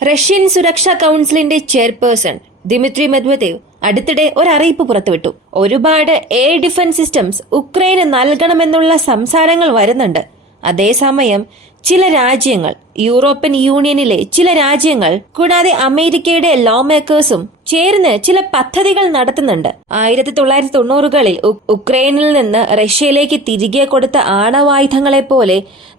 Russian സുരക്ഷാ കൗൺസിലിന്റെ chairperson Dmitry Medvedev അടുത്തിടെ ഒരു അറിയിപ്പ് പുറത്തുവിട്ടു. ഒരുപാട് എയർ ഡിഫൻസ് സിസ്റ്റംസ് ഉക്രൈന് നൽകണമെന്നുള്ള സംസാരങ്ങൾ വരുന്നുണ്ട്. അതേസമയം ചില രാജ്യങ്ങൾ, യൂറോപ്യൻ യൂണിയനിലെ ചില രാജ്യങ്ങൾ കൂടാതെ അമേരിക്കയുടെ ലോ മേക്കേഴ്സും ചേർന്ന് ചില പദ്ധതികൾ നടത്തുന്നുണ്ട്. 1990കളിൽ ഉക്രൈനിൽ നിന്ന് റഷ്യയിലേക്ക് തിരികെ കൊടുത്ത ആണവായുധങ്ങളെ പോലെ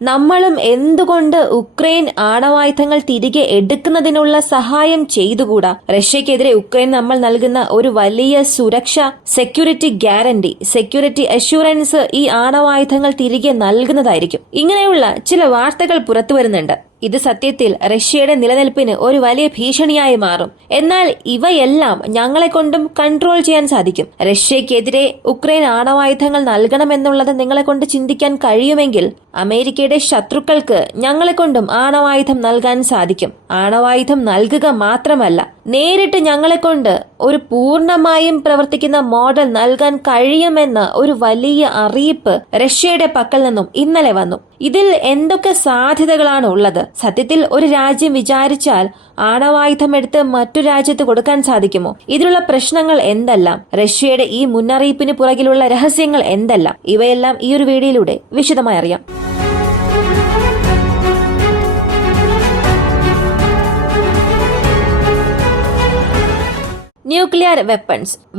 നമ്മളും എന്തുകൊണ്ട് ഉക്രൈൻ ആണവായുധങ്ങൾ തിരികെ എടുക്കുന്നതിനുള്ള സഹായം ചെയ്തുകൂടാ? റഷ്യക്കെതിരെ ഉക്രൈൻ നമ്മൾ നൽകുന്ന ഒരു വലിയ സുരക്ഷ, സെക്യൂരിറ്റി ഗ്യാരണ്ടി, സെക്യൂരിറ്റി അഷ്യൂറൻസ് ഈ ആണവായുധങ്ങൾ തിരികെ നൽകുന്നതായിരിക്കും. ഇങ്ങനെയുള്ള ചില വാർത്തകൾ പുറത്തു വരുന്നുണ്ട്. ഇത് സത്യത്തിൽ റഷ്യയുടെ നിലനിൽപ്പിന് ഒരു വലിയ ഭീഷണിയായി മാറും. എന്നാൽ ഇവയെല്ലാം ഞങ്ങളെ കൊണ്ടും കൺട്രോൾ ചെയ്യാൻ സാധിക്കും. റഷ്യക്കെതിരെ ഉക്രൈൻ ആണവായുധങ്ങൾ നൽകണമെന്നുള്ളത് നിങ്ങളെ കൊണ്ട് ചിന്തിക്കാൻ കഴിയുമെങ്കിൽ അമേരിക്കയുടെ ശത്രുക്കൾക്ക് ഞങ്ങളെ കൊണ്ടും ആണവായുധം നൽകാൻ സാധിക്കും. ആണവായുധം നൽകുക മാത്രമല്ല, നേരിട്ട് ഞങ്ങളെ കൊണ്ട് ഒരു പൂർണ്ണമായും പ്രവർത്തിക്കുന്ന മോഡൽ നൽകാൻ കഴിയുമെന്ന ഒരു വലിയ അറിയിപ്പ് റഷ്യയുടെ പക്കൽ നിന്നും ഇന്നലെ വന്നു. ഇതിൽ എന്തൊക്കെ സാധ്യതകളാണ് ഉള്ളത്? സത്യത്തിൽ ഒരു രാജ്യം വിചാരിച്ചാൽ ആണവായുധം എടുത്ത് മറ്റു രാജ്യത്ത് കൊടുക്കാൻ സാധിക്കുമോ? ഇതിലുള്ള പ്രശ്നങ്ങൾ എന്തെല്ലാം? റഷ്യയുടെ ഈ മുന്നറിയിപ്പിന് പുറകിലുള്ള രഹസ്യങ്ങൾ എന്തെല്ലാം? ഇവയെല്ലാം ഈ ഒരു വീഡിയോയിലൂടെ വിശദമായി അറിയാം. Nuclear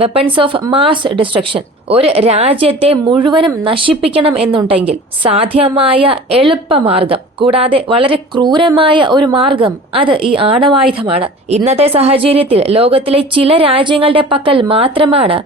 weapons of mass destruction. ഒരു രാജ്യത്തെ മുഴുവനും നശിപ്പിക്കണം എന്നുണ്ടെങ്കിൽ സാധ്യമായ എളുപ്പമാർഗം, കൂടാതെ വളരെ ക്രൂരമായ ഒരു മാർഗം, അത് ഈ ആണവായുധമാണ്. ഇന്നത്തെ സാഹചര്യത്തിൽ ലോകത്തിലെ ചില രാജ്യങ്ങളുടെ പക്കൽ മാത്രമാണ്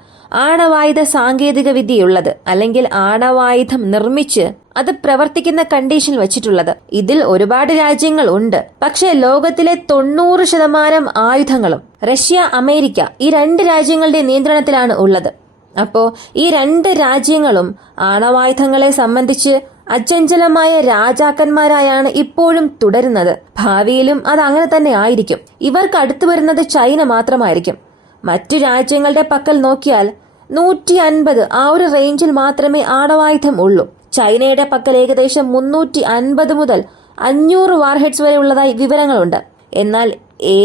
ആണവായുധ സാങ്കേതിക വിദ്യയുള്ളത്, അല്ലെങ്കിൽ ആണവായുധം നിർമ്മിച്ച് അത് പ്രവർത്തിക്കുന്ന കണ്ടീഷൻ വെച്ചിട്ടുള്ളത്. ഇതിൽ ഒരുപാട് രാജ്യങ്ങൾ ഉണ്ട്. പക്ഷേ ലോകത്തിലെ 90% ആയുധങ്ങളും റഷ്യ, അമേരിക്ക ഈ രണ്ട് രാജ്യങ്ങളുടെ നിയന്ത്രണത്തിലാണ് ഉള്ളത്. അപ്പോ ഈ രണ്ട് രാജ്യങ്ങളും ആണവായുധങ്ങളെ സംബന്ധിച്ച് അചഞ്ചലമായ രാജാക്കന്മാരായാണ് ഇപ്പോഴും തുടരുന്നത്. ഭാവിയിലും അത് അങ്ങനെ തന്നെ ആയിരിക്കും. ഇവർക്ക് അടുത്തു വരുന്നത് ചൈന മാത്രമായിരിക്കും. മറ്റു രാജ്യങ്ങളുടെ പക്കൽ നോക്കിയാൽ 150 ആ ഒരു റേഞ്ചിൽ മാത്രമേ ആണവായുധം ഉള്ളൂ. ചൈനയുടെ പക്കൽ ഏകദേശം 350 മുതൽ 500 വാർഹെഡ്സ് വരെ ഉള്ളതായി വിവരങ്ങളുണ്ട്. എന്നാൽ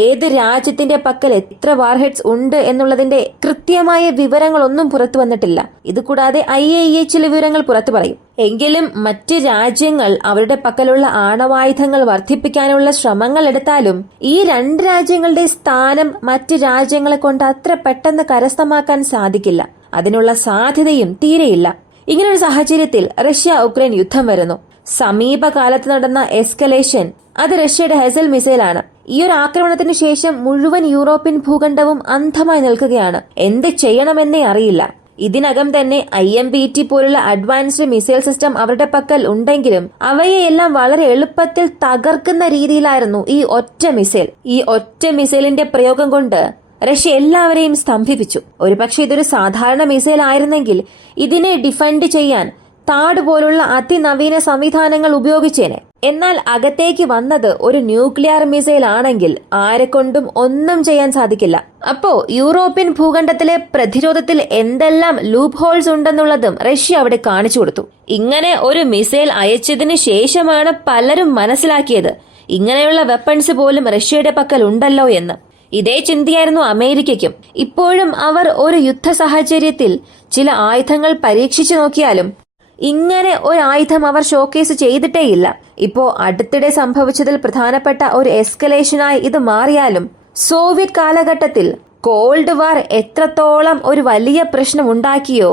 ഏത് രാജ്യത്തിന്റെ പക്കൽ എത്ര വാർഹെഡ്സ് ഉണ്ട് എന്നുള്ളതിന്റെ കൃത്യമായ വിവരങ്ങളൊന്നും പുറത്തു വന്നിട്ടില്ല. ഇതുകൂടാതെ IAEA ചില വിവരങ്ങൾ പുറത്തു പറയും. എങ്കിലും മറ്റ് രാജ്യങ്ങൾ അവരുടെ പക്കലുള്ള ആണവായുധങ്ങൾ വർദ്ധിപ്പിക്കാനുള്ള ശ്രമങ്ങൾ എടുത്താലും ഈ രണ്ട് രാജ്യങ്ങളുടെ സ്ഥാനം മറ്റ് രാജ്യങ്ങളെ കൊണ്ട് അത്ര പെട്ടെന്ന് കരസ്ഥമാക്കാൻ സാധിക്കില്ല. അതിനുള്ള സാധ്യതയും തീരെയില്ല. ഇങ്ങനൊരു സാഹചര്യത്തിൽ റഷ്യ ഉക്രൈൻ യുദ്ധം വരുന്നു. സമീപകാലത്ത് നടന്ന എസ്കലേഷൻ അത് റഷ്യയുടെ ഹെസൽ മിസൈലാണ്. ഈ ഒരു ആക്രമണത്തിന് ശേഷം മുഴുവൻ യൂറോപ്യൻ ഭൂഖണ്ഡവും അന്ധമായി നിൽക്കുകയാണ്. എന്ത് ചെയ്യണമെന്നേ അറിയില്ല. ഇതിനകം തന്നെ IMBT പോലുള്ള അഡ്വാൻസ്ഡ് മിസൈൽ സിസ്റ്റം അവരുടെ പക്കൽ ഉണ്ടെങ്കിലും അവയെല്ലാം വളരെ എളുപ്പത്തിൽ തകർക്കുന്ന രീതിയിലായിരുന്നു ഈ ഒറ്റ മിസൈൽ. ഈ ഒറ്റ മിസൈലിന്റെ പ്രയോഗം കൊണ്ട് റഷ്യ എല്ലാവരെയും സ്തംഭിപ്പിച്ചു. ഒരുപക്ഷെ ഇതൊരു സാധാരണ മിസൈൽ ആയിരുന്നെങ്കിൽ ഇതിനെ ഡിഫെൻഡ് ചെയ്യാൻ താഡ് പോലുള്ള അതിനവീന സംവിധാനങ്ങൾ ഉപയോഗിച്ചേനെ. എന്നാൽ അകത്തേക്ക് വന്നത് ഒരു ന്യൂക്ലിയർ മിസൈൽ ആണെങ്കിൽ ആരെക്കൊണ്ടും ഒന്നും ചെയ്യാൻ സാധിക്കില്ല. അപ്പോ യൂറോപ്യൻ ഭൂഖണ്ഡത്തിലെ പ്രതിരോധത്തിൽ എന്തെല്ലാം ലൂപ്പ് ഹോൾസ് ഉണ്ടെന്നുള്ളതും റഷ്യ അവിടെ കാണിച്ചു കൊടുത്തു. ഇങ്ങനെ ഒരു മിസൈൽ അയച്ചതിനു ശേഷമാണ് പലരും മനസ്സിലാക്കിയത് ഇങ്ങനെയുള്ള വെപ്പൺസ് പോലും റഷ്യയുടെ പക്കൽ ഉണ്ടല്ലോ എന്ന്. ഇതേ ചിന്തയായിരുന്നു അമേരിക്കയ്ക്കും. ഇപ്പോഴും അവർ ഒരു യുദ്ധ സാഹചര്യത്തിൽ ചില ആയുധങ്ങൾ പരീക്ഷിച്ചു നോക്കിയാലും ഇങ്ങനെ ഒരു ആയുധം അവർ ഷോക്കേസ് ചെയ്തിട്ടേയില്ല. ഇപ്പോ അടുത്തിടെ സംഭവിച്ചതിൽ പ്രധാനപ്പെട്ട ഒരു എസ്കലേഷനായി ഇത് മാറിയാലും സോവിയറ്റ് കാലഘട്ടത്തിൽ കോൾഡ് വാർ എത്രത്തോളം ഒരു വലിയ പ്രശ്നം ഉണ്ടാക്കിയോ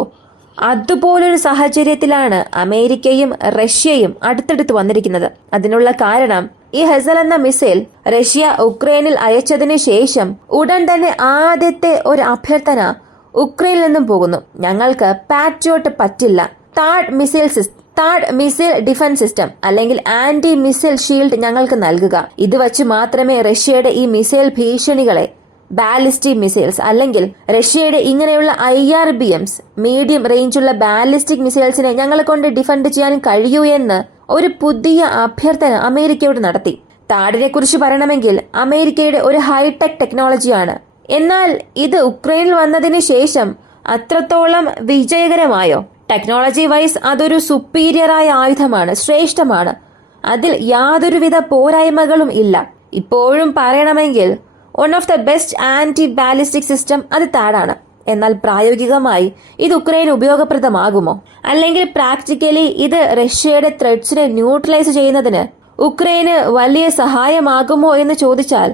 അതുപോലൊരു സാഹചര്യത്തിലാണ് അമേരിക്കയും റഷ്യയും അടുത്തടുത്ത് വന്നിരിക്കുന്നത്. അതിനുള്ള കാരണം ഈ ഹെസൽ എന്ന മിസൈൽ റഷ്യ ഉക്രൈനിൽ അയച്ചതിനു ശേഷം ഉടൻ തന്നെ ആദ്യത്തെ ഒരു അഭ്യർത്ഥന ഉക്രൈനിൽ നിന്നും പോകുന്നു. ഞങ്ങൾക്ക് പാട്രിയോട്ട് പറ്റില്ല. താഡ് മിസൈൽ ഡിഫൻസ് സിസ്റ്റം അല്ലെങ്കിൽ ആന്റി മിസൈൽ ഷീൽഡ് ഞങ്ങൾക്ക് നൽകുക. ഇത് വച്ച് മാത്രമേ റഷ്യയുടെ ഈ മിസൈൽ ഭീഷണികളെ, ബാലിസ്റ്റിക് മിസൈൽസ് അല്ലെങ്കിൽ റഷ്യയുടെ ഇങ്ങനെയുള്ള IRBMs മീഡിയം റേഞ്ചുള്ള ബാലിസ്റ്റിക് മിസൈൽസിനെ ഞങ്ങളെ കൊണ്ട് ഡിഫെൻഡ് ചെയ്യാൻ കഴിയൂ എന്ന് ഒരു പുതിയ അഭ്യർത്ഥന അമേരിക്കയോട് നടത്തി. താഡിനെ കുറിച്ച് പറയണമെങ്കിൽ അമേരിക്കയുടെ ഒരു ഹൈടെക് ടെക്നോളജിയാണ്. എന്നാൽ ഇത് ഉക്രൈനിൽ വന്നതിന് ശേഷം അത്രത്തോളം വിജയകരമായോ? ടെക്നോളജി വൈസ് അതൊരു സുപ്പീരിയറായ ആയുധമാണ്, ശ്രേഷ്ഠമാണ്. അതിൽ യാതൊരുവിധ പോരായ്മകളും ഇല്ല. ഇപ്പോഴും പറയണമെങ്കിൽ one of the best anti ballistic system അത് താഡാണ്. എന്നാൽ പ്രായോഗികമായി ഇത് ഉക്രൈന് ഉപയോഗപ്രദമാകുമോ? അല്ലെങ്കിൽ പ്രാക്ടിക്കലി ഇത് റഷ്യയുടെ ത്രെഡ്സിനെ ന്യൂട്രലൈസ് ചെയ്യുന്നതിന് ഉക്രൈന് വലിയ സഹായമാകുമോ എന്ന് ചോദിച്ചാൽ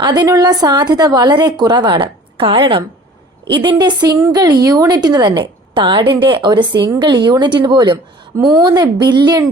അതിനുള്ള സാധ്യത വളരെ കുറവാണ്. കാരണം ഇതിന്റെ സിംഗിൾ യൂണിറ്റിന് തന്നെ, താഡിന്റെ ഒരു സിംഗിൾ യൂണിറ്റിന് പോലും $3 ബില്യൺ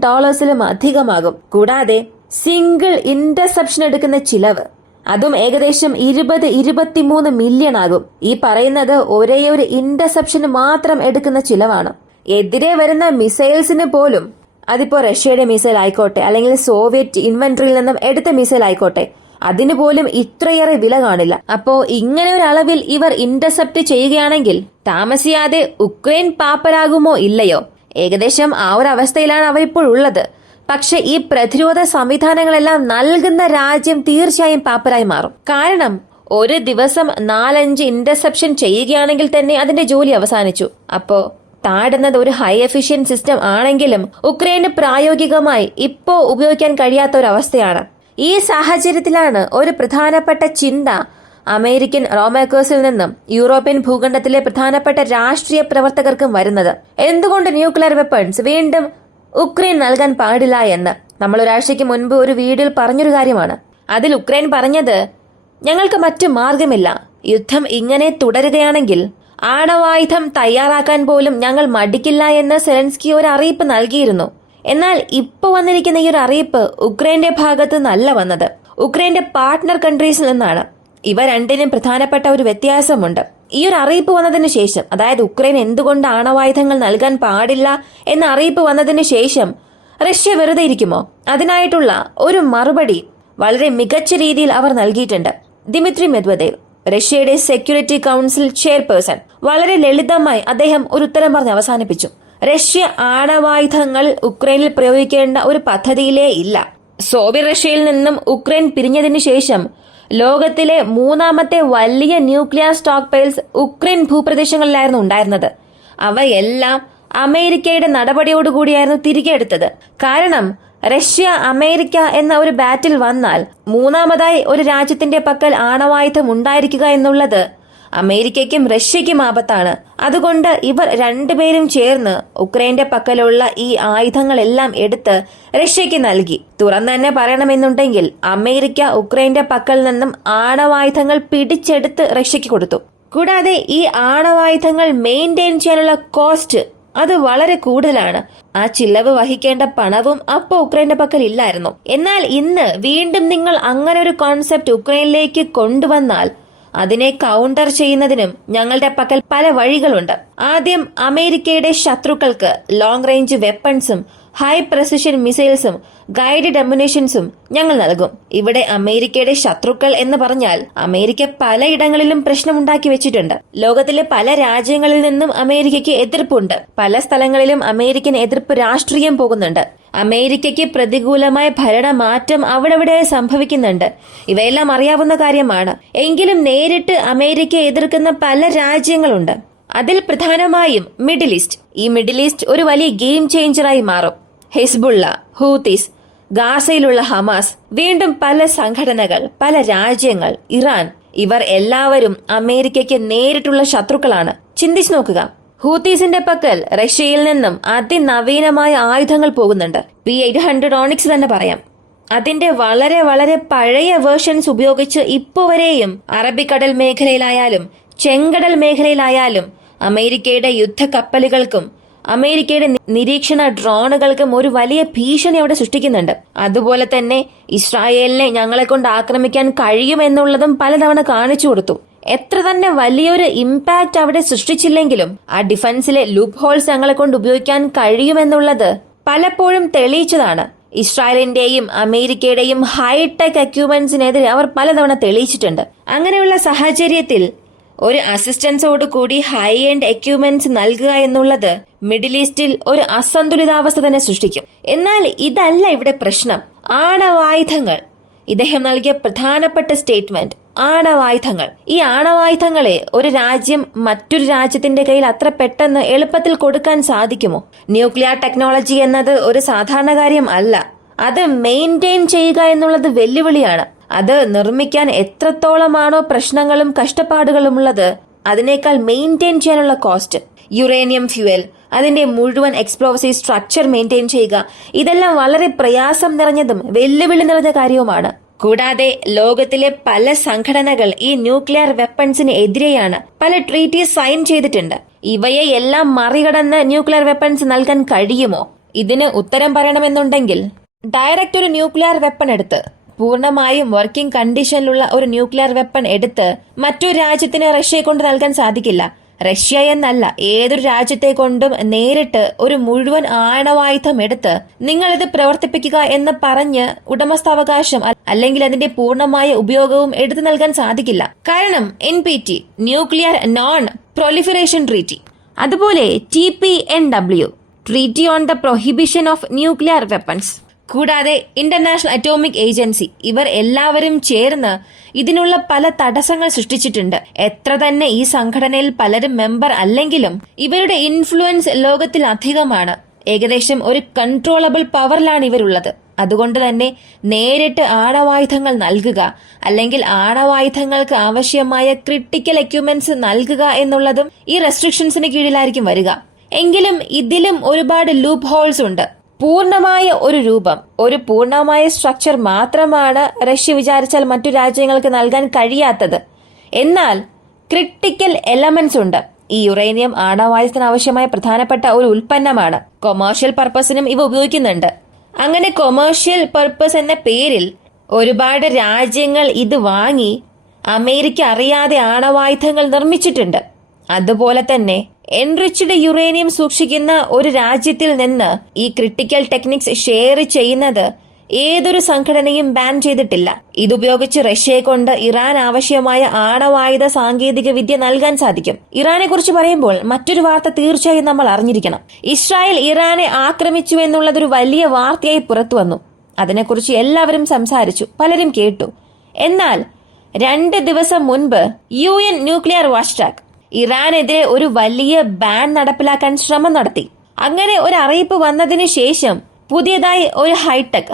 അധികമാകും. കൂടാതെ സിംഗിൾ ഇന്റർസെപ്ഷൻ എടുക്കുന്ന ചിലവ് അതും ഏകദേശം 20-23 മില്യൺ ആകും. ഈ പറയുന്നത് ഒരേയൊരു ഇന്റർസെപ്ഷന് മാത്രം എടുക്കുന്ന ചിലവാണ്. എതിരെ വരുന്ന മിസൈൽസിന് പോലും, അതിപ്പോ റഷ്യയുടെ മിസൈൽ ആയിക്കോട്ടെ അല്ലെങ്കിൽ സോവിയറ്റ് ഇൻവെന്ററിയിൽ നിന്നും എടുത്ത മിസൈൽ ആയിക്കോട്ടെ, അതിന് പോലും ഇത്രയേറെ വില കാണില്ല. അപ്പോ ഇങ്ങനെ ഒരു അളവിൽ ഇവർ ഇന്റർസെപ്റ്റ് ചെയ്യുകയാണെങ്കിൽ താമസിയാതെ ഉക്രൈൻ പാപ്പരാകുമോ ഇല്ലയോ? ഏകദേശം ആ ഒരു അവസ്ഥയിലാണ് അവരിപ്പോൾ ഉള്ളത്. പക്ഷെ ഈ പ്രതിരോധ സംവിധാനങ്ങളെല്ലാം നൽകുന്ന രാജ്യം തീർച്ചയായും പാപ്പരായി മാറും. കാരണം ഒരു ദിവസം 4-5 ഇന്റർസെപ്ഷൻ ചെയ്യുകയാണെങ്കിൽ തന്നെ അതിന്റെ ജോലി അവസാനിച്ചു. അപ്പോ താടുന്നത് ഒരു ഹൈ എഫിഷ്യന്റ് സിസ്റ്റം ആണെങ്കിലും ഉക്രൈന് പ്രായോഗികമായി ഇപ്പോ ഉപയോഗിക്കാൻ കഴിയാത്ത ഒരു അവസ്ഥയാണ്. ഈ സാഹചര്യത്തിലാണ് ഒരു പ്രധാനപ്പെട്ട ചിന്ത അമേരിക്കൻ റോമേക്കേഴ്സിൽ നിന്നും യൂറോപ്യൻ ഭൂഖണ്ഡത്തിലെ പ്രധാനപ്പെട്ട രാഷ്ട്രീയ പ്രവർത്തകർക്കും വരുന്നത്. എന്തുകൊണ്ട് ന്യൂക്ലിയർ വെപ്പൺസ് വീണ്ടും ഉക്രൈൻ നൽകാൻ പാടില്ല എന്ന് നമ്മൾ ഒരാഴ്ചയ്ക്ക് മുൻപ് ഒരു വീഡിയോയിൽ പറഞ്ഞൊരു കാര്യമാണ്. അതിൽ ഉക്രൈൻ പറഞ്ഞത്, ഞങ്ങൾക്ക് മറ്റു മാർഗമില്ല, യുദ്ധം ഇങ്ങനെ തുടരുകയാണെങ്കിൽ ആണവായുധം തയ്യാറാക്കാൻ പോലും ഞങ്ങൾ മടിക്കില്ല എന്ന് സെലൻസ്കി ഒരു അറിയിപ്പ് നൽകിയിരുന്നു. എന്നാൽ ഇപ്പോൾ വന്നിരിക്കുന്ന ഈ ഒരു അറിയിപ്പ് ഉക്രൈന്റെ ഭാഗത്ത് നിന്നല്ല വന്നത്, ഉക്രൈന്റെ പാർട്ട്ണർ കൺട്രീസിൽ നിന്നാണ്. ഇവ രണ്ടിനും പ്രധാനപ്പെട്ട ഒരു വ്യത്യാസമുണ്ട്. ഈ ഒരു അറിയിപ്പ് വന്നതിന് ശേഷം, അതായത് ഉക്രൈൻ എന്തുകൊണ്ട് ആണവായുധങ്ങൾ നൽകാൻ പാടില്ല എന്ന അറിയിപ്പ് വന്നതിന് ശേഷം റഷ്യ വെറുതെ ഇരിക്കുമോ? അതിനായിട്ടുള്ള ഒരു മറുപടി വളരെ മികച്ച രീതിയിൽ അവർ നൽകിയിട്ടുണ്ട്. ദിമിത്രി മെദ്വദേവ്, റഷ്യയുടെ സെക്യൂരിറ്റി കൗൺസിൽ ചെയർപേഴ്സൺ, വളരെ ലളിതമായി അദ്ദേഹം ഒരു ഉത്തരം പറഞ്ഞ് അവസാനിപ്പിച്ചു. റഷ്യ ആണവായുധങ്ങൾ ഉക്രൈനിൽ പ്രയോഗിക്കേണ്ട ഒരു പദ്ധതിയിലേ ഇല്ല. സോവിയറ്റ് റഷ്യയിൽ നിന്നും ഉക്രൈൻ പിരിഞ്ഞതിനു ശേഷം ലോകത്തിലെ 3ാമത്തെ വലിയ ന്യൂക്ലിയർ സ്റ്റോക്ക് പൈൽസ് ഉക്രൈൻ ഭൂപ്രദേശങ്ങളിലായിരുന്നു ഉണ്ടായിരുന്നത്. അവയെല്ലാം അമേരിക്കയുടെ നടപടിയോടുകൂടിയായിരുന്നു തിരികെ എടുത്തത്. കാരണം റഷ്യ അമേരിക്ക എന്ന ഒരു ബാറ്റിൽ വന്നാൽ 3ാമതായി ഒരു രാജ്യത്തിന്റെ പക്കൽ ആണവായുധം ഉണ്ടായിരിക്കുക എന്നുള്ളത് അമേരിക്കയ്ക്കും റഷ്യയ്ക്കും ആപത്താണ്. അതുകൊണ്ട് ഇവർ രണ്ടുപേരും ചേർന്ന് ഉക്രൈന്റെ പക്കലുള്ള ഈ ആയുധങ്ങളെല്ലാം എടുത്ത് റഷ്യയ്ക്ക് നൽകി. തുറന്നു തന്നെ പറയണമെന്നുണ്ടെങ്കിൽ അമേരിക്ക ഉക്രൈന്റെ പക്കൽ നിന്നും ആണവായുധങ്ങൾ പിടിച്ചെടുത്ത് റഷ്യയ്ക്ക് കൊടുത്തു. കൂടാതെ ഈ ആണവായുധങ്ങൾ മെയിൻറ്റെയിൻ ചെയ്യാനുള്ള കോസ്റ്റ് അത് വളരെ കൂടുതലാണ്. ആ ചിലവ് വഹിക്കേണ്ട പണവും അപ്പോൾ ഉക്രൈന്റെ പക്കൽ ഇല്ലായിരുന്നു. എന്നാൽ ഇന്ന് വീണ്ടും നിങ്ങൾ അങ്ങനെ ഒരു കോൺസെപ്റ്റ് ഉക്രൈനിലേക്ക് കൊണ്ടുവന്നാൽ അതിനെ കൗണ്ടർ ചെയ്യുന്നതിനും ഞങ്ങളുടെ പക്കൽ പല വഴികളുണ്ട്. ആദ്യം അമേരിക്കയുടെ ശത്രുക്കൾക്ക് ലോങ് റേഞ്ച് വെപ്പൺസും ഹൈ പ്രസിഷൻ മിസൈൽസും ഗൈഡഡ് അമ്യുനേഷൻസും ഞങ്ങൾ നൽകും. ഇവിടെ അമേരിക്കയുടെ ശത്രുക്കൾ എന്ന് പറഞ്ഞാൽ അമേരിക്ക പലയിടങ്ങളിലും പ്രശ്നമുണ്ടാക്കി വെച്ചിട്ടുണ്ട്. ലോകത്തിലെ പല രാജ്യങ്ങളിൽ നിന്നും അമേരിക്കയ്ക്ക് എതിർപ്പുണ്ട്. പല സ്ഥലങ്ങളിലും അമേരിക്കൻ എതിർപ്പ് രാഷ്ട്രീയം പോകുന്നുണ്ട്. അമേരിക്കയ്ക്ക് പ്രതികൂലമായ ഭരണമാറ്റം അവിടെ സംഭവിക്കുന്നുണ്ട്. ഇവയെല്ലാം അറിയാവുന്ന കാര്യമാണ്. എങ്കിലും നേരിട്ട് അമേരിക്കയെ എതിർക്കുന്ന പല രാജ്യങ്ങളുണ്ട്. അതിൽ പ്രധാനമായും മിഡിൽ ഈസ്റ്റ്. ഈ മിഡിൽ ഈസ്റ്റ് ഒരു വലിയ ഗെയിം ചേഞ്ചറായി മാറും. ഹിസ്ബുള്ള, ഹൂതീസ്, ഗാസയിലുള്ള ഹമാസ്, വീണ്ടും പല സംഘടനകൾ, പല രാജ്യങ്ങൾ, ഇറാൻ, ഇവർ എല്ലാവരും അമേരിക്കയ്ക്ക് നേരിട്ടുള്ള ശത്രുക്കളാണ്. ചിന്തിച്ചു നോക്കുക. ഹൂതീസിന്റെ പക്കൽ റഷ്യയിൽ നിന്നും അതിനവീനമായ ആയുധങ്ങൾ പോകുന്നുണ്ട്. P-800 ഓണിക്സ് തന്നെ പറയാം. അതിന്റെ വളരെ പഴയ വേർഷൻസ് ഉപയോഗിച്ച് ഇപ്പോൾ വരെയും അറബിക്കടൽ മേഖലയിലായാലും ചെങ്കടൽ മേഖലയിലായാലും അമേരിക്കയുടെ യുദ്ധക്കപ്പലുകൾക്കും അമേരിക്കയുടെ നിരീക്ഷണ ഡ്രോണുകൾക്കും ഒരു വലിയ ഭീഷണി അവിടെ സൃഷ്ടിക്കുന്നുണ്ട്. അതുപോലെ തന്നെ ഇസ്രായേലിനെ ഞങ്ങളെ കൊണ്ട് ആക്രമിക്കാൻ കഴിയുമെന്നുള്ളതും പലതവണ കാണിച്ചു കൊടുത്തു. എത്ര തന്നെ വലിയൊരു ഇമ്പാക്ട് അവിടെ സൃഷ്ടിച്ചില്ലെങ്കിലും ആ ഡിഫൻസിലെ ലൂപ്പ് ഹോൾസ് ഞങ്ങളെ കൊണ്ട് ഉപയോഗിക്കാൻ കഴിയുമെന്നുള്ളത് പലപ്പോഴും തെളിയിച്ചതാണ്. ഇസ്രായേലിന്റെയും അമേരിക്കയുടെയും ഹൈടെക് എക്യുപ്മെന്റ്സിനെതിരെ അവർ പലതവണ തെളിയിച്ചിട്ടുണ്ട്. അങ്ങനെയുള്ള സാഹചര്യത്തിൽ ഒരു അസിസ്റ്റൻസോട് കൂടി ഹൈ എൻഡ് എക്യുപ്മെന്റ്സ് നൽകുക എന്നുള്ളത് മിഡിൽ ഈസ്റ്റിൽ ഒരു അസന്തുലിതാവസ്ഥ തന്നെ സൃഷ്ടിക്കും. എന്നാൽ ഇതല്ല ഇവിടെ പ്രശ്നം. ആണവായുധങ്ങൾ, ഇദ്ദേഹം നൽകിയ പ്രധാനപ്പെട്ട സ്റ്റേറ്റ്മെന്റ്, ആണവായുധങ്ങൾ. ഈ ആണവായുധങ്ങളെ ഒരു രാജ്യം മറ്റൊരു രാജ്യത്തിന്റെ കയ്യിൽ അത്ര പെട്ടെന്ന് എളുപ്പത്തിൽ കൊടുക്കാൻ സാധിക്കുമോ? ന്യൂക്ലിയർ ടെക്നോളജി എന്നത് ഒരു സാധാരണ കാര്യം അല്ല. അത് മെയിൻറ്റെയിൻ ചെയ്യുക എന്നുള്ളത് വെല്ലുവിളിയാണ്. അത് നിർമ്മിക്കാൻ എത്രത്തോളമാണോ പ്രശ്നങ്ങളും കഷ്ടപ്പാടുകളും ഉള്ളത്, അതിനേക്കാൾ മെയിൻറ്റെയിൻ ചെയ്യാനുള്ള കോസ്റ്റ്, യുറേനിയം ഫ്യൂവൽ, അതിന്റെ മുഴുവൻ എക്സ്പ്ലോസീവ് സ്ട്രക്ചർ മെയിൻറ്റെയിൻ ചെയ്യുക, ഇതെല്ലാം വളരെ പ്രയാസം നിറഞ്ഞതും വെല്ലുവിളി നിറഞ്ഞ കാര്യവുമാണ്. കൂടാതെ ലോകത്തിലെ പല സംഘടനകൾ ഈ ന്യൂക്ലിയർ വെപ്പൺസിന് എതിരെയാണ് പല ട്രീറ്റീസ് സൈൻ ചെയ്തിട്ടുണ്ട്. ഇവയെ എല്ലാം മറികടന്ന് ന്യൂക്ലിയർ വെപ്പൺസ് നൽകാൻ കഴിയുമോ? ഇതിന് ഉത്തരം പറയണമെന്നുണ്ടെങ്കിൽ ഡയറക്റ്റ് ഒരു ന്യൂക്ലിയർ വെപ്പൺ എടുത്ത്, പൂർണ്ണമായും വർക്കിംഗ് കണ്ടീഷനിലുള്ള ഒരു ന്യൂക്ലിയർ വെപ്പൺ എടുത്ത് മറ്റൊരു രാജ്യത്തിന് റഷ്യയെ കൊണ്ട് നൽകാൻ സാധിക്കില്ല. റഷ്യ എന്നല്ല, ഏതൊരു രാജ്യത്തെ കൊണ്ടും നേരിട്ട് ഒരു മുഴുവൻ ആണവായുധം എടുത്ത് നിങ്ങളിത് പ്രവർത്തിപ്പിക്കുക എന്ന് പറഞ്ഞ് ഉടമസ്ഥാവകാശം അല്ലെങ്കിൽ അതിന്റെ പൂർണ്ണമായ ഉപയോഗവും എടുത്തു നൽകാൻ സാധിക്കില്ല. കാരണം NPT, nuclear non proliferation treaty, അതുപോലെ TPNW, treaty on the prohibition of nuclear weapons, കൂടാതെ ഇന്റർനാഷണൽ അറ്റോമിക് ഏജൻസി, ഇവർ എല്ലാവരും ചേർന്ന് ഇതിനുള്ള പല തടസ്സങ്ങൾ സൃഷ്ടിച്ചിട്ടുണ്ട്. എത്ര തന്നെ ഈ സംഘടനയിൽ പലരും മെമ്പർ അല്ലെങ്കിലും ഇവരുടെ ഇൻഫ്ലുവൻസ് ലോകത്തിൽ അധികമാണ്. ഏകദേശം ഒരു കൺട്രോളബിൾ പവറിലാണ് ഇവരുള്ളത്. അതുകൊണ്ട് തന്നെ നേരിട്ട് ആണവായുധങ്ങൾ നൽകുക അല്ലെങ്കിൽ ആണവായുധങ്ങൾക്ക് ആവശ്യമായ ക്രിട്ടിക്കൽ എക്യുപ്മെന്റ്സ് നൽകുക എന്നുള്ളതും ഈ റെസ്ട്രിക്ഷൻസിന് കീഴിലായിരിക്കും വരിക. എങ്കിലും ഇതിലും ഒരുപാട് ലൂപ്പ് ഹോൾസ് ഉണ്ട്. പൂർണ്ണമായ ഒരു രൂപം, ഒരു പൂർണ്ണമായ സ്ട്രക്ചർ മാത്രമാണ് റഷ്യ വിചാരിച്ചാൽ മറ്റു രാജ്യങ്ങൾക്ക് നൽകാൻ കഴിയാത്തത്. എന്നാൽ ക്രിട്ടിക്കൽ എലമെന്റ്സ് ഉണ്ട്. ഈ യുറേനിയം ആണവായുധത്തിന് ആവശ്യമായ പ്രധാനപ്പെട്ട ഒരു ഉൽപ്പന്നമാണ്. കൊമേഴ്ഷ്യൽ പർപ്പസിനും ഇവ ഉപയോഗിക്കുന്നുണ്ട്. അങ്ങനെ കൊമേഴ്ഷ്യൽ പർപ്പസ് എന്ന പേരിൽ ഒരുപാട് രാജ്യങ്ങൾ ഇത് വാങ്ങി അമേരിക്ക അറിയാതെ ആണവായുധങ്ങൾ നിർമ്മിച്ചിട്ടുണ്ട്. അതുപോലെ തന്നെ എൻറിച്ച്ഡ് യുറേനിയം സൂക്ഷിക്കുന്ന ഒരു രാജ്യത്തിൽ നിന്ന് ഈ ക്രിട്ടിക്കൽ ടെക്നിക്സ് ഷെയർ ചെയ്യുന്നത് ഏതൊരു സംഘടനയും ബാൻ ചെയ്തിട്ടില്ല. ഇതുപയോഗിച്ച് റഷ്യയെ കൊണ്ട് ഇറാൻ ആവശ്യമായ ആണവായുധ സാങ്കേതിക വിദ്യ നൽകാൻ സാധിക്കും. ഇറാനെ കുറിച്ച് പറയുമ്പോൾ മറ്റൊരു വാർത്ത തീർച്ചയായും നമ്മൾ അറിഞ്ഞിരിക്കണം. ഇസ്രായേൽ ഇറാനെ ആക്രമിച്ചു എന്നുള്ളതൊരു വലിയ വാർത്തയായി പുറത്തു വന്നു. അതിനെക്കുറിച്ച് എല്ലാവരും സംസാരിച്ചു, പലരും കേട്ടു. എന്നാൽ 2 ദിവസം മുൻപ് UN ന്യൂക്ലിയർ വാച്ച്ഡോഗ് ഇറാനെതിരെ ഒരു വലിയ ബാൻ നടപ്പിലാക്കാൻ ശ്രമം നടത്തി. അങ്ങനെ ഒരു അറിയിപ്പ് വന്നതിന് ശേഷം പുതിയതായി ഒരു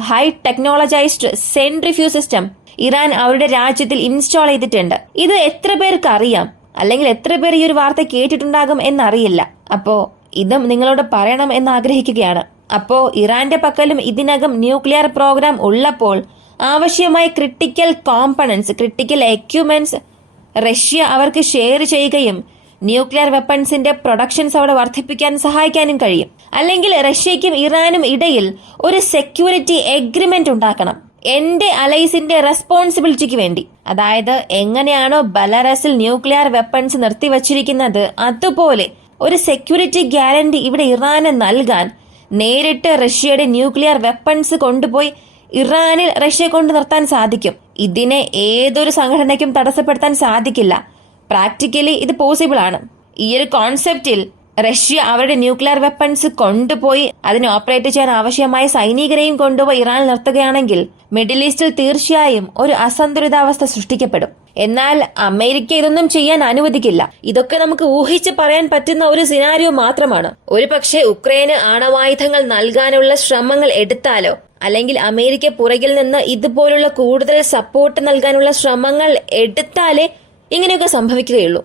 ഹൈ ടെക്നോളജൈസ്ഡ് സെൻട്രിഫ്യൂജ് സിസ്റ്റം ഇറാൻ അവരുടെ രാജ്യത്തിൽ ഇൻസ്റ്റാൾ ചെയ്തിട്ടുണ്ട്. ഇത് എത്ര പേർക്ക് അറിയാം, അല്ലെങ്കിൽ എത്ര പേർ ഈ ഒരു വാർത്ത കേട്ടിട്ടുണ്ടാകും എന്നറിയില്ല. അപ്പോ ഇതും നിങ്ങളോട് പറയണം എന്ന് ആഗ്രഹിക്കുകയാണ്. അപ്പോ ഇറാന്റെ പക്കലും ഇതിനകം ന്യൂക്ലിയർ പ്രോഗ്രാം ഉള്ളപ്പോൾ ആവശ്യമായ critical components, critical equipments Russia അവർക്ക് ഷെയർ ചെയ്യുകയും ന്യൂക്ലിയർ വെപ്പൺസിന്റെ പ്രൊഡക്ഷൻസ് അവിടെ വർദ്ധിപ്പിക്കാൻ സഹായിക്കാനും കഴിയും. അല്ലെങ്കിൽ റഷ്യയ്ക്കും ഇറാനും ഇടയിൽ ഒരു സെക്യൂരിറ്റി എഗ്രിമെന്റ് ഉണ്ടാക്കണം, എന്റെ അലൈസിന്റെ റെസ്പോൺസിബിലിറ്റിക്ക് വേണ്ടി. അതായത് എങ്ങനെയാണോ ബെലാറസിൽ ന്യൂക്ലിയർ വെപ്പൺസ് നിർത്തിവച്ചിരിക്കുന്നത്, അതുപോലെ ഒരു സെക്യൂരിറ്റി ഗ്യാരണ്ടി ഇവിടെ ഇറാന് നൽകാൻ നേരിട്ട് റഷ്യയുടെ ന്യൂക്ലിയർ വെപ്പൺസ് കൊണ്ടുപോയി ഇറാനിൽ റഷ്യ കൊണ്ട് നിർത്താൻ സാധിക്കും. ഇതിനെ ഏതൊരു സംഘടനയ്ക്കും തടസ്സപ്പെടുത്താൻ സാധിക്കില്ല. പ്രാക്ടിക്കലി ഇത് പോസിബിൾ ആണ്. ഈ ഒരു കോൺസെപ്റ്റിൽ റഷ്യ അവരുടെ ന്യൂക്ലിയർ വെപ്പൺസ് കൊണ്ടുപോയി അതിനെ ഓപ്പറേറ്റ് ചെയ്യാൻ ആവശ്യമായ സൈനികരെയും കൊണ്ടുപോയി ഇറാനിൽ നിർത്തുകയാണെങ്കിൽ മിഡിൽ ഈസ്റ്റിൽ തീർച്ചയായും ഒരു അസന്തുലിതാവസ്ഥ സൃഷ്ടിക്കപ്പെടും. എന്നാൽ അമേരിക്ക ഇതൊന്നും ചെയ്യാൻ അനുവദിക്കില്ല. ഇതൊക്കെ നമുക്ക് ഊഹിച്ച് പറയാൻ പറ്റുന്ന ഒരു സിനാരിയോ മാത്രമാണ്. ഒരു പക്ഷേ ഉക്രൈന് ആണവായുധങ്ങൾ നൽകാനുള്ള ശ്രമങ്ങൾ എടുത്താലോ, അല്ലെങ്കിൽ അമേരിക്ക പുറകിൽ നിന്ന് ഇതുപോലുള്ള കൂടുതൽ സപ്പോർട്ട് നൽകാനുള്ള ശ്രമങ്ങൾ എടുത്താലേ ഇങ്ങനെയൊക്കെ സംഭവിക്കുകയുള്ളൂ.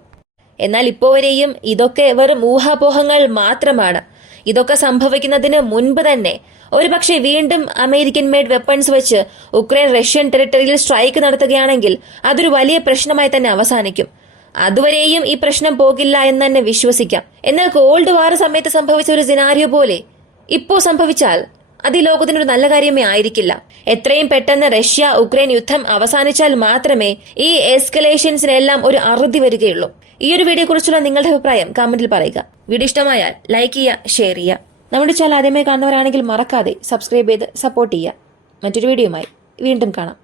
എന്നാൽ ഇപ്പോൾ വരെയും ഇതൊക്കെ വെറും ഊഹാപോഹങ്ങൾ മാത്രമാണ്. ഇതൊക്കെ സംഭവിക്കുന്നതിന് മുൻപ് തന്നെ ഒരുപക്ഷെ വീണ്ടും അമേരിക്കൻ മെയ്ഡ് വെപ്പൺസ് വെച്ച് ഉക്രൈൻ റഷ്യൻ ടെറിട്ടറിയിൽ സ്ട്രൈക്ക് നടത്തുകയാണെങ്കിൽ അതൊരു വലിയ പ്രശ്നമായി തന്നെ അവസാനിക്കും. അതുവരെയും ഈ പ്രശ്നം പോകില്ല എന്ന് തന്നെ വിശ്വസിക്കാം. എന്നാൽ കോൾഡ് വാർ സമയത്ത് സംഭവിച്ച ഒരു സിനാരിയോ പോലെ ഇപ്പോ സംഭവിച്ചാൽ അത് ഈ ലോകത്തിനൊരു നല്ല കാര്യമേ ആയിരിക്കില്ല. എത്രയും പെട്ടെന്ന് റഷ്യ ഉക്രൈൻ യുദ്ധം അവസാനിച്ചാൽ മാത്രമേ ഈ എസ്കലേഷൻസിനെല്ലാം ഒരു അറുതി വരികയുള്ളൂ. ഈ ഒരു വീഡിയോ കുറിച്ചുള്ള നിങ്ങളുടെ അഭിപ്രായം കമന്റിൽ പറയുക. വീഡിയോ ഇഷ്ടമായാൽ ലൈക്ക് ചെയ്യുക, ഷെയർ ചെയ്യുക. നമ്മുടെ ചാനൽ ആദ്യമായി കാണുന്നവരാണെങ്കിൽ മറക്കാതെ സബ്സ്ക്രൈബ് ചെയ്ത് സപ്പോർട്ട് ചെയ്യുക. മറ്റൊരു വീഡിയോയുമായി വീണ്ടും കാണാം.